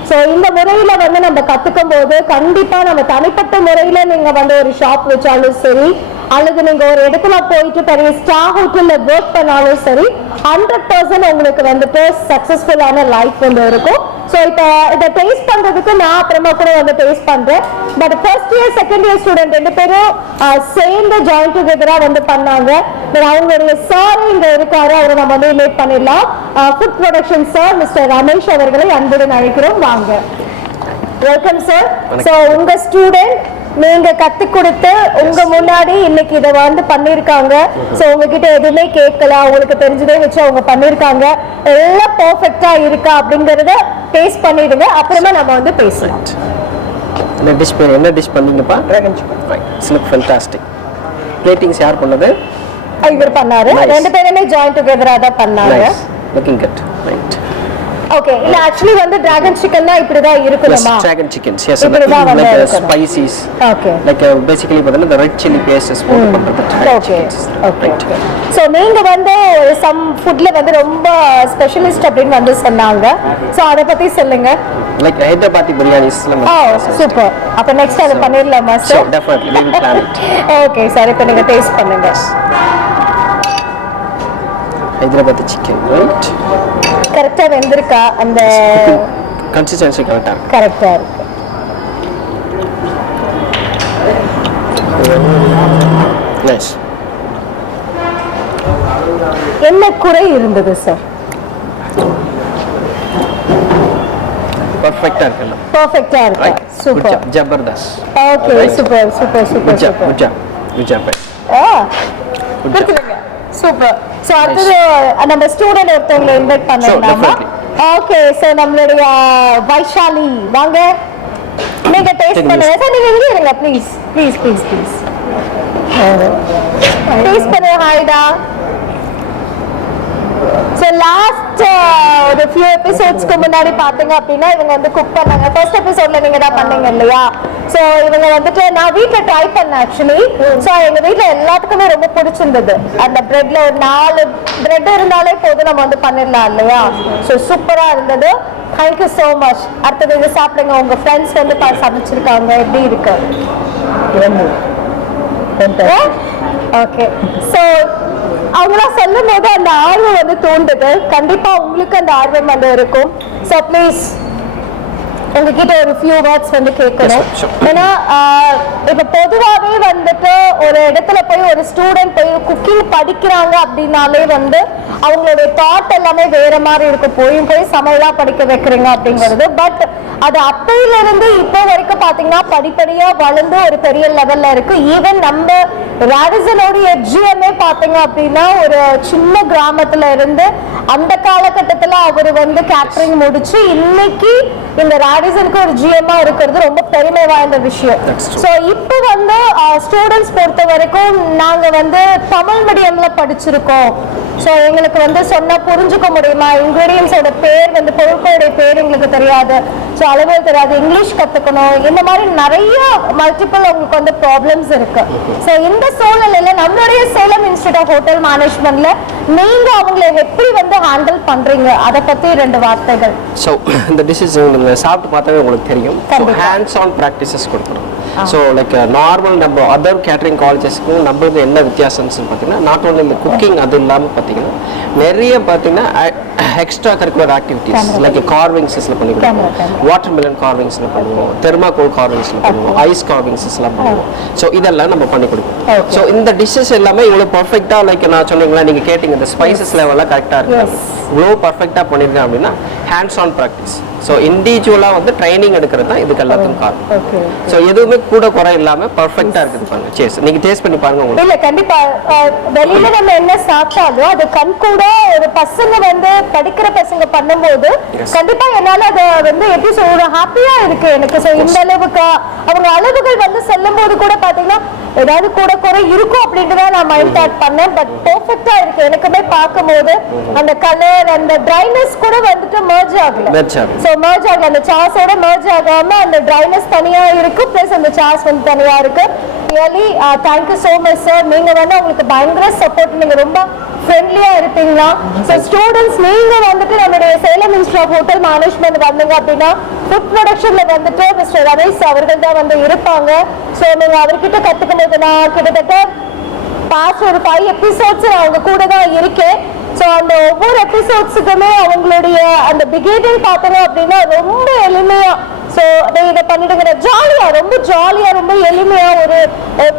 ஸோ இந்த முறையில் வந்து நம்ம கற்றுக்கும் போது கண்டிப்பாக நம்ம தனிப்பட்ட முறையில் நீங்கள் வந்து ஒரு ஷாப் வச்சாலும் சரி, அல்லது நீங்கள் ஒரு இடத்துல போயிட்டு பெரிய ஸ்டார் ஹோட்டலில் ஒர்க் பண்ணாலும் சரி, 100% உங்களுக்கு வந்துட்டு சக்ஸஸ்ஃபுல்லான லைஃப் வந்து இருக்கும். ஸோ இப்போ இதை டேஸ்ட் பண்ணுறதுக்கு நான் அப்புறமா கூட வந்து டேஸ்ட் பண்ணுறேன். But first year second year student 2 பேரும் சேர்ந்து ஜாயின் டுகெதராக வந்து பண்ணாங்க. பட் அவங்களுடைய சார் இங்கே இருக்காரு, அவரை நம்ம வந்து இன்வைட் பண்ணிடலாம். Food production sir mister Ramesh அவர்களை அன்புடன் அழைக்கிறோம். வாங்க. Welcome sir. ஸோ உங்க ஸ்டூடெண்ட் நீங்க கத்து கொடுத்து உங்க முன்னாடி இன்னைக்கு இதை வந்து பண்ணிருக்காங்க. ஸோ உங்ககிட்ட எதுவுமே கேட்கல, உங்களுக்கு தெரிஞ்சதே வச்சு அவங்க பண்ணிருக்காங்க. எல்லாம் பர்ஃபெக்டா இருக்கா அப்படிங்கறத டேஸ்ட் பண்ணிடுங்க, அப்புறமா நம்ம வந்து பேசலாம். இந்த டிஷ் பேர் என்ன டிஷ் பண்ணீங்கப்பா? Dragon chicken. Right, it's look fantastic. Platings யார் பண்ணது? இவர் பண்ணாரு. 2 பேருமே ஜாயின் டுகெதரா தான் பண்ணாங்க. Looking good. ரைட். ஓகே. இல்ல ஆக்சுவலி வந்து டிராகன் சிக்கன்னா இப்படி தான் இருக்குமா? டிராகன் சிக்கன்ஸ் எஸ், இப்படி தான் வந்து like spices. Okay. Like basically பார்த்தா the red chili pastes போட்டு பண்றது. ஓகே. ஓகே. சோ நீங்க வந்து சம் ஃபுட்ல வந்து ரொம்ப ஸ்பெஷலிஸ்ட் அப்படின்னு வந்து சொன்னாங்க. சோ அத பத்தி சொல்லுங்க. லைக் ஹைதராபாத்தி பிரியாணிஸ்ல. சூப்பர். அப்ப நெக்ஸ்ட் அத பண்ணிரலாமா sir? So definitely we will plan it. Okay sir, இப்போ நீங்க டேஸ்ட் பண்ணுங்க. Hyderabadi chicken right. கரெக்ட்டா வெந்திருக்கா? அந்த கன்சிஸ்டன்சி கரெக்ட்டா இருக்கு. கரெக்ட்டா இருக்கு. நைஸ். என்ன குறை இருந்தது சார்? பர்ஃபெக்ட்டா இருக்குல்ல? பர்ஃபெக்ட்டா இருக்கு. சூப்பர். ஜபர்தஸ்த். Okay, super super super super. Good job. குடுங்க. சூப்பர். சோ அடுத்து நம்ம ஸ்டூடண்ட் ஒருத்தவங்களை இன்வைட் பண்ணலாமா? ஓகே. சோ நம்மளுடைய வைஷாலி வாங்க, நீங்க டேஸ்ட் பண்ணுங்க. சார் நீங்க இங்க இருங்க please please please please. Taste பண்ணுங்க. ஹாய்டா. ஸோ லாஸ்ட் ஒரு ஃபியூ எபிசோட்ஸ்க்கு முன்னாடி பார்த்தீங்க அப்படின்னா இவங்க வந்து குக் பண்ணாங்க. ஃபர்ஸ்ட் எபிசோட்ல நீங்க தான் பண்ணீங்க இல்லையா? ஸோ இவங்க வந்துட்டு நான் வீட்டில் ட்ரை பண்ணேன் ஆக்சுவலி. ஸோ எங்கள் வீட்டில் எல்லாத்துக்குமே ரொம்ப பிடிச்சிருந்தது. அந்த பிரெட்ல ஒரு 4 பிரெட் இருந்தாலே போதும், நம்ம வந்து பண்ணிடலாம் இல்லையா? ஸோ சூப்பராக இருந்தது. Thank you so much. அடுத்தது இது சாப்பிடுங்க. உங்க ஃப்ரெண்ட்ஸ் வந்து சமைச்சிருக்காங்க, எப்படி இருக்கு? ஓகே. ஸோ அவங்களாம் சொல்லும் போது அந்த ஆர்வம் வந்து தோன்றுது. கண்டிப்பா உங்களுக்கு அந்த ஆர்வம் வந்து இருக்கும். ஸோ ப்ளீஸ் உங்ககிட்ட ஒரு ஃபியூ வேர்ட்ஸ் வந்து கேட்கணும். ஏன்னா இப்போ பொதுவாகவே வந்துட்டு ஒரு இடத்துல போய் ஒரு ஸ்டூடெண்ட் போய் குக்கிங் படிக்கிறாங்க அப்படின்னாலே வந்து அவங்களுடைய தாட் எல்லாமே வேற மாதிரி இருக்கும். போய் சமையலாக படிக்க வைக்கிறீங்க அப்படிங்கிறது. பட் அது அப்பையிலிருந்து இப்போ வரைக்கும் பார்த்தீங்கன்னா படிப்படியாக வளர்ந்து ஒரு பெரிய லெவலில் இருக்கு. ஈவன் நம்ம ராடிசனோடைய ஜிஎம்ஏ பார்த்தீங்க அப்படின்னா ஒரு சின்ன கிராமத்துல இருந்து அந்த காலகட்டத்தில் அவர் வந்து கேட்டரிங் முடிச்சு இன்னைக்கு இந்த ராடிசனுக்கு ஒரு ஜிஎம்ஆ இருக்கிறது ரொம்ப பெருமை வாய்ந்த விஷயம். ஸோ இப்போ வந்து ஸ்டூடெண்ட்ஸ் பொறுத்த வரைக்கும் நாங்கள் வந்து தமிழ் மீடியம்ல படிச்சிருக்கோம். ஸோ எங்களுக்கு வந்து சொன்னா புரிஞ்சுக்க முடியுமா? இன்கிரீடியன்ஸோட பேர் வந்து பொருட்களுடைய பேர் எங்களுக்கு தெரியாது. ஸோ அளவுகள் தெரியாது. இங்கிலீஷ் கற்றுக்கணும். இந்த மாதிரி நிறைய மல்டிபிள் அவங்களுக்கு வந்து ப்ராப்ளம்ஸ் இருக்கு. ஸோ இந்த சூழ்நிலையில நம்மளுடைய சேலம் இன்ஸ்டியூட் ஆஃப் ஹோட்டல் மேனேஜ்மெண்ட்ல நீங்க அவங்களை எப்படி வந்து ஹேண்டில் பண்றீங்க, அதை பத்தி 2 வார்த்தைகள். ஸோ இந்த டிஷ்ஷஸ் சாப்பிட்டு பார்த்தாவே உங்களுக்கு தெரியும். ஹேண்ட்ஸ் ஆன் ப்ராக்டிசஸ் கொடுக்கணும். ஸோ லைக் நார்மல் நம்ம அதர் கேட்டரிங் காலேஜஸ்க்கும் நம்மளுக்கு என்ன வித்தியாசம்னு பார்த்தீங்கன்னா, நாட் ஓன்லி இந்த குக்கிங் அது இல்லாமல் பார்த்தீங்கன்னா நிறைய பார்த்தீங்கன்னா எக்ஸ்ட்ரா கரிக்குலர் ஆக்டிவிட்டீஸ் லைக் கார்விங்ஸில் பண்ணி கொடுப்போம், வாட்டர் மெலன் கார்விங்ஸில் பண்ணுவோம், தெர்மாகோல் கார்விங்ஸில் பண்ணுவோம், ஐஸ் கார்விங்ஸஸ்லாம் பண்ணுவோம். ஸோ இதெல்லாம் நம்ம பண்ணி கொடுப்போம். ஸோ இந்த டிஷ்ஷஸ் எல்லாமே இவ்வளோ பர்ஃபெக்டாக லைக் நான் சொன்னீங்களா, நீங்கள் கேட்டிங்க இந்த ஸ்பைசஸ் லெவலில் கரெக்டாக இருக்காங்க. இவ்வளோ பர்ஃபெக்டாக பண்ணியிருக்கேன் அப்படின்னா ஹேண்ட்ஸ் ஆன் ப்ராக்டிஸ். ஸோ இண்டிவிஜுவலாக வந்து ட்ரைனிங் எடுக்கிறது தான் இதுக்கு எல்லாத்துக்கும் காரணம். ஸோ எதுவுமே கூட குறை இல்லாமல் பர்ஃபெக்டாக இருக்குது பாருங்க. சேஸ் நீங்கள் டேஸ்ட் பண்ணி பாருங்க. உங்களுக்கு இல்லை கண்டிப்பாக வெளியில நம்ம என்ன சாப்பிட்டாலும் அது கண் கூட ஒரு பசங்க வந்து படிக்கிற பசங்க பண்ணும்போது கண்டிப்பாக என்னால் அதை வந்து எப்படி சொல்ற ஹாப்பியாக இருக்கு எனக்கு. ஸோ இந்த அளவுக்கு அவங்க அளவுகள் வந்து சொல்லும் போது கூட பார்த்தீங்கன்னா ஏதாவது கூட குறை இருக்கும் அப்படின்ட்டு தான் நான் மைண்ட் தாட் பண்ணேன். பட் பெர்ஃபெக்டா இருக்கு. எனக்குமே பார்க்கும்போது அந்த கலர் அந்த ட்ரைனஸ் கூட வந்துட்டு merge ஆகல Merge ஆகல. சோ merge ஆகல அந்த சாஸோட merge ஆகாம அந்த dryness தனியா இருக்கு பிளஸ் அந்த சாஸ் வந்து தனியா இருக்கு really thank you so much sir நீங்க வந்து உங்களுக்கு பயங்கர சப்போர்ட் நீங்க ரொம்ப ஃப்ரெண்ட்லியா இருப்பீங்களா சோ ஸ்டூடண்ட்ஸ் நீங்க வந்துட்டு நம்மளுடைய Salem institute of hotel management வந்தீங்க அப்படின்னா ஃபுட் ப்ரொடக்ஷன்ல வந்துட்டு மிஸ்டர் ரமேஷ் அவர்கள் தான் வந்து இருப்பாங்க சோ நீங்க அவர்கிட்ட கத்துக்கும் போது நான் கிட்டத்தட்ட பாஸ்ட் ஒரு 5 எபிசோட்ஸ் நான் அவங்க கூட தான் இருக்கேன் ஸோ அந்த ஒவ்வொரு எபிசோட்ஸுக்குமே அவங்களுடைய அந்த பிகினிங் பார்த்தோம் அப்படின்னா ரொம்ப எளிமையா ஸோ இதை பண்ணிடுங்கிற ஜாலியா ரொம்ப ஜாலியா ரொம்ப எளிமையா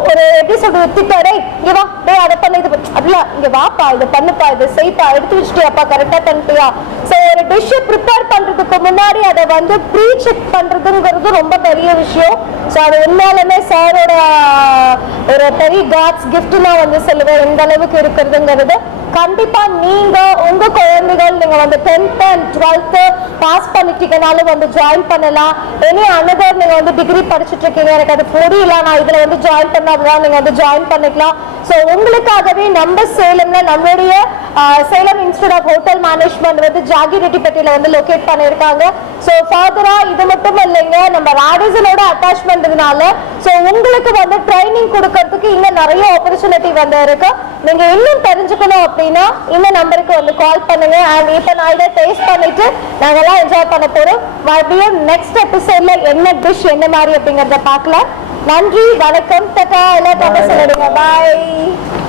ஒரு எபிசோடு திட்டாடே இங்க வா டே அதை பண்ண இது அப்படிலாம் இங்க வாப்பா இதை பண்ணுப்பா இதை செய்ப்பா எடுத்து வச்சுட்டியாப்பா கரெக்டா பண்ணிட்டியா ஸோ ஒரு டிஷ்ஷை ப்ரிப்பேர் பண்றதுக்கு முன்னாடி அதை வந்து ப்ரீ செக் பண்றதுங்கிறது ரொம்ப பெரிய விஷயம் ஸோ அது உண்மையாலுமே சாரோட ஒரு பெரிய காட்ஸ் கிஃப்ட் நான் வந்து சொல்லுவேன் எந்த அளவுக்கு இருக்கிறதுங்கிறது கண்டிப்பா நீங்க உங்க குழந்தைகள் நீங்க வந்து 10th and 12th பாஸ் பண்ணிட்டீங்கனாலும் வந்து ஜாயின் பண்ணலாம் எனி அனதர் நீங்க வந்து டிகிரி படிச்சுட்டு இருக்கீங்க எனக்கு அது புரியல நான் இதுல வந்து ஜாயின் பண்ணா நீங்க வந்து ஜாயின் பண்ணிக்கலாம் ஸோ உங்களுக்காகவே நம்ம சேலம்ல நம்மளுடைய Salem institute of hotel management வந்து ஜாகிரெட்டிப்பட்டியில வந்து லொகேட் பண்ணியிருக்காங்க ஸோ ஃபர்தரா இது மட்டும் இல்லைங்க நம்ம ராடிசனோட அட்டாச்மெண்ட்னால ஸோ உங்களுக்கு வந்து ட்ரைனிங் கொடுக்கறதுக்கு இன்னும் நிறைய ஆப்பர்ச்சுனிட்டி வந்து இருக்கு நீங்க இன்னும் தெரிஞ்சுக்கணும் அப்படின்னா இந்த நம்பருக்கு வந்து கால் பண்ணுங்க அண்ட் இப்போ நான் இதை டேஸ்ட் பண்ணிட்டு நாங்கெல்லாம் என்ஜாய் பண்ண போறோம் மறுபடியும் நெக்ஸ்ட் எபிசோட்ல என்ன டிஷ் என்ன மாதிரி அப்படிங்கறத பார்க்கலாம் நன்றி வணக்கம் தட்டா எல்லா சொல்லிடுங்க பாய்